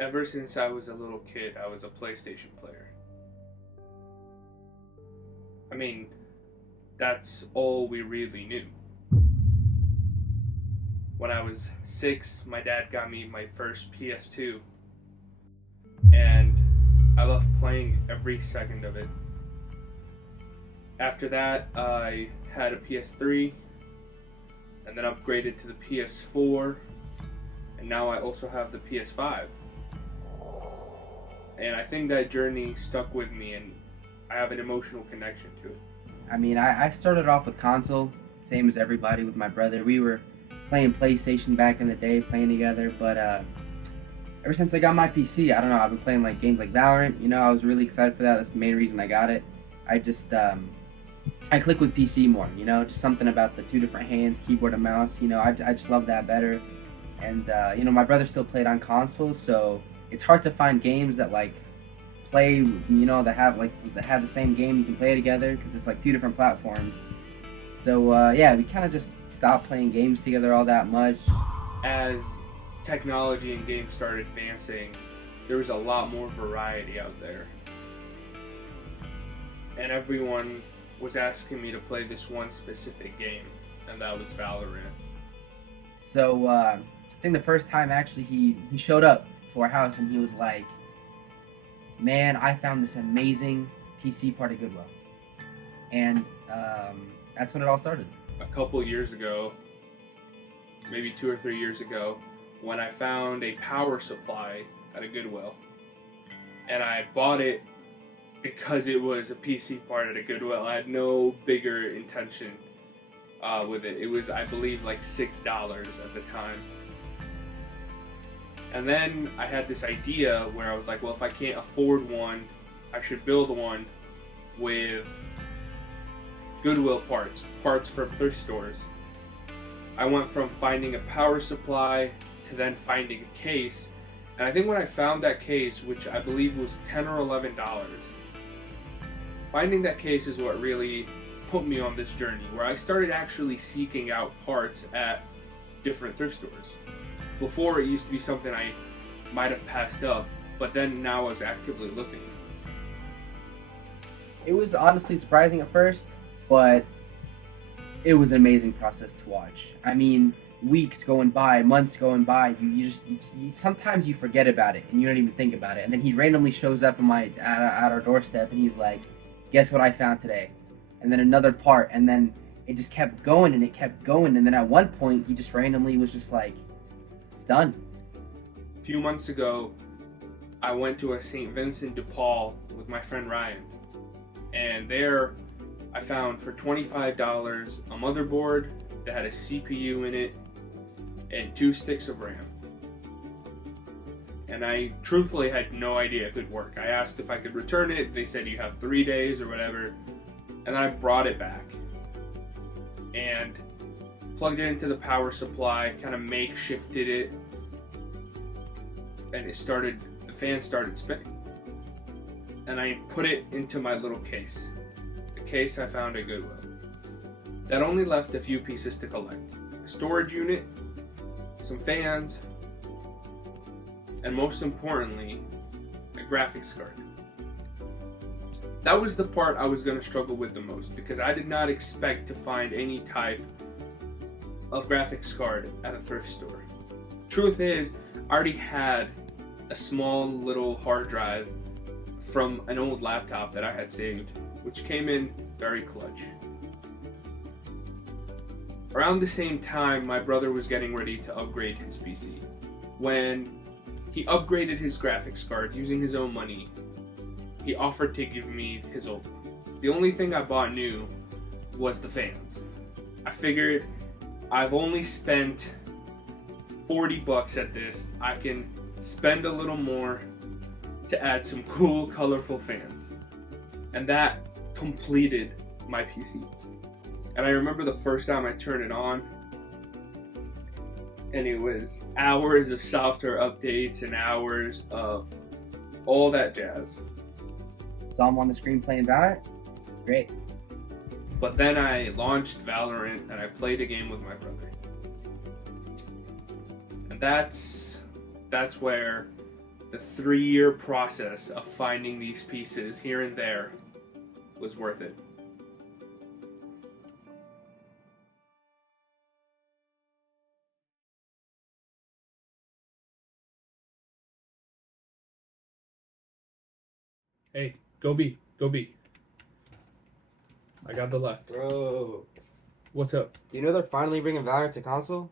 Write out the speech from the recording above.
Ever since I was a little kid, I was a PlayStation player. I mean, that's all we really knew. When I was 6, my dad got me my first PS2, and I loved playing every second of it. After that, I had a PS3, and then upgraded to the PS4, and now I also have the PS5. And I think that journey stuck with me, and I have an emotional connection to it. I mean, I started off with console, same as everybody with my brother. We were playing PlayStation back in the day, playing together, but ever since I got my PC, I don't know, I've been playing like games like Valorant. I was really excited for that. That's the main reason I got it. I just, I click with PC more, just something about the two different hands, keyboard and mouse, I just love that better. And, my brother still played on consoles, so it's hard to find games that like play, that have the same game. You can play together because it's like two different platforms. So yeah, we kind of just stopped playing games together all that much. As technology and games started advancing, there was a lot more variety out there. And everyone was asking me to play this one specific game, and that was Valorant. So I think the first time actually he showed up to our house and he was like, "Man, I found this amazing PC part of Goodwill," and that's when it all started. A couple years ago, maybe 2 or 3 years ago, when I found a power supply at a Goodwill, and I bought it because it was a PC part at a Goodwill. I had no bigger intention with it. It was, I believe, like $6 at the time. And then I had this idea where I was like, well, if I can't afford one, I should build one with Goodwill parts from thrift stores. I went from finding a power supply to then finding a case. And I think when I found that case, which I believe was $10 or $11, finding that case is what really put me on this journey, where I started actually seeking out parts at different thrift stores. Before, it used to be something I might have passed up, but then now I was actively looking. It was honestly surprising at first, but it was an amazing process to watch. I mean, weeks going by, months going by, you sometimes you forget about it and you don't even think about it. And then he randomly shows up at our doorstep and he's like, "Guess what I found today?" And then another part, and then it just kept going and it kept going. And then at one point, he just randomly was just like, "It's done." A few months ago, I went to a St. Vincent de Paul with my friend Ryan, and there I found for $25 a motherboard that had a CPU in it and 2 sticks of RAM. And I truthfully had no idea if it would work. I asked if I could return it. They said you have 3 days or whatever. And then I brought it back and plugged it into the power supply, kind of makeshifted it, and the fan started spinning. And I put it into my little case. The case I found at Goodwill. That only left a few pieces to collect. A storage unit, some fans, and most importantly, a graphics card. That was the part I was going to struggle with the most, because I did not expect to find any type of graphics card at a thrift store. Truth is, I already had a small little hard drive from an old laptop that I had saved, which came in very clutch. Around the same time, my brother was getting ready to upgrade his PC. When he upgraded his graphics card using his own money, he offered to give me his old one. The only thing I bought new was the fans. I figured I've only spent $40 at this. I can spend a little more to add some cool, colorful fans. And that completed my PC. And I remember the first time I turned it on, and it was hours of software updates and hours of all that jazz. Saw him on the screen playing Valorant? Great. But then I launched Valorant and I played a game with my brother. And that's where the 3-year process of finding these pieces here and there was worth it. Hey, go B. I got the left. Bro, What's up? do you know they're finally bringing Valorant to console?